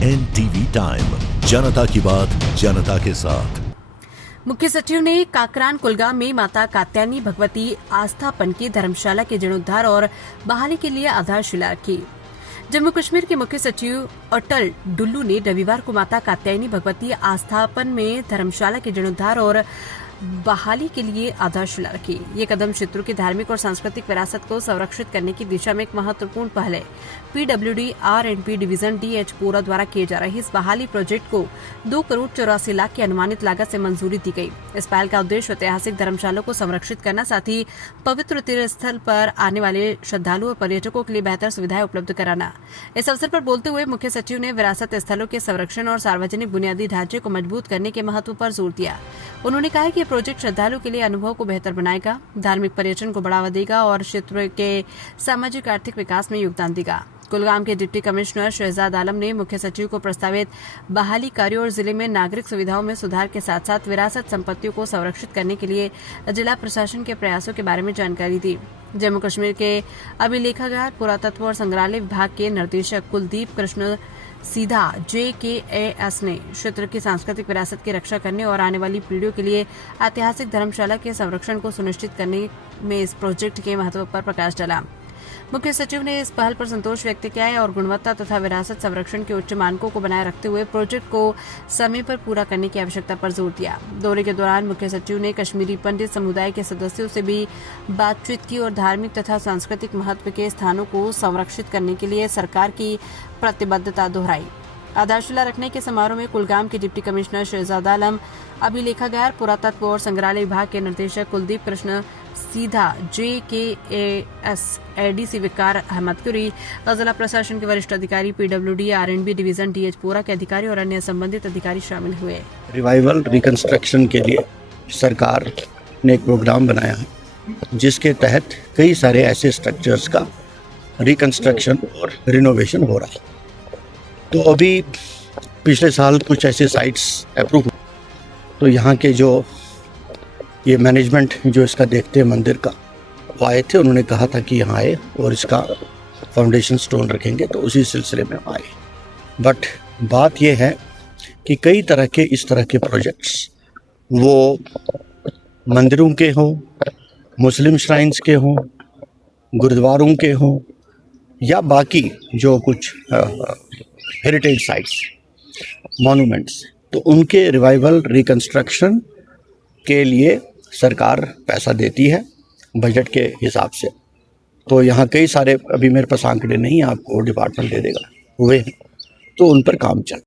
NTV time, जनता की बात जनता के साथ। मुख्य सचिव ने काकरान कुलगाम में माता कात्यायनी भगवती आस्थापन की धर्मशाला के जीर्णोद्धार और बहाली के लिए आधारशिला रखी। जम्मू कश्मीर के मुख्य सचिव अटल डुल्लू ने रविवार को माता कात्यायनी भगवती आस्थापन में धर्मशाला के जीर्णोद्धार और बहाली के लिए आधारशिला रखी। ये कदम क्षेत्रों की धार्मिक और सांस्कृतिक विरासत को संरक्षित करने की दिशा में एक महत्वपूर्ण पहल है। PWD R&B डिवीजन DH पोरा द्वारा किए जा रहे इस बहाली प्रोजेक्ट को 2 करोड़ 84 लाख की अनुमानित लागत से मंजूरी दी गई। इस पहल का उद्देश्य ऐतिहासिक धर्मशालों को संरक्षित करना, साथ ही पवित्र तीर्थ स्थल पर आने वाले श्रद्धालुओं और पर्यटकों के लिए बेहतर सुविधाएं उपलब्ध कराना। इस अवसर पर बोलते हुए मुख्य सचिव ने विरासत स्थलों के संरक्षण और सार्वजनिक बुनियादी ढांचे को मजबूत करने के महत्व पर जोर दिया। उन्होंने कहा कि प्रोजेक्ट श्रद्धालुओं के लिए अनुभव को बेहतर बनाएगा, धार्मिक पर्यटन को बढ़ावा देगा और क्षेत्र के सामाजिक आर्थिक विकास में योगदान देगा। कुलगाम के डिप्टी कमिश्नर शहजाद आलम ने मुख्य सचिव को प्रस्तावित बहाली कार्यों और जिले में नागरिक सुविधाओं में सुधार के साथ साथ विरासत संपत्तियों को संरक्षित करने के लिए जिला प्रशासन के प्रयासों के बारे में जानकारी दी। जम्मू कश्मीर के अभिलेखागार, पुरातत्व और संग्रहालय विभाग के निर्देशक कुलदीप कृष्ण सीधा JKAS ने क्षेत्र की सांस्कृतिक विरासत की रक्षा करने और आने वाली पीढ़ियों के लिए ऐतिहासिक धर्मशाला के संरक्षण को सुनिश्चित करने में इस प्रोजेक्ट के महत्व पर प्रकाश डाला। मुख्य सचिव ने इस पहल पर संतोष व्यक्त किया है और गुणवत्ता तथा विरासत संरक्षण के उच्च मानकों को बनाए रखते हुए प्रोजेक्ट को समय पर पूरा करने की आवश्यकता पर जोर दिया। दौरे के दौरान मुख्य सचिव ने कश्मीरी पंडित समुदाय के सदस्यों से भी बातचीत की और धार्मिक तथा सांस्कृतिक महत्व के स्थानों को संरक्षित करने के लिए सरकार की प्रतिबद्धता दोहराई। आधारशिला रखने के समारोह में कुलगाम के डिप्टी कमिश्नर शहजाद आलम, अभिलेखागार, पुरातत्व और संग्रहालय विभाग के निर्देशक कुलदीप कृष्ण सीधा, JKAS ADC विकार अहमद कुरी, जिला प्रशासन के वरिष्ठ अधिकारी, PWD R&B डिवीजन DH पोरा के अधिकारी और अन्य संबंधित अधिकारी शामिल हुए। रिवाइवल रिकंस्ट्रक्शन के लिए सरकार ने एक प्रोग्राम बनाया है, जिसके तहत कई सारे ऐसे स्ट्रक्चर्स का रिकंस्ट्रक्शन और रिनोवेशन हो रहा है। तो अभी पिछले साल कुछ ऐसे साइट्स अप्रूव, तो यहाँ के जो ये मैनेजमेंट जो इसका देखते हैं मंदिर का, वो आए थे। उन्होंने कहा था कि यहाँ आए और इसका फाउंडेशन स्टोन रखेंगे, तो उसी सिलसिले में आए। बट बात ये है कि कई तरह के इस तरह के प्रोजेक्ट्स, वो मंदिरों के हों, मुस्लिम श्राइन्स के हों, गुरुद्वारों के हों, या बाकी जो कुछ हेरिटेज साइट्स, मॉन्यूमेंट्स, तो उनके रिवाइवल रिकंस्ट्रक्शन के लिए सरकार पैसा देती है बजट के हिसाब से। तो यहाँ कई सारे, अभी मेरे पास आंकड़े नहीं, आपको डिपार्टमेंट दे देगा, हुए हैं, तो उन पर काम चल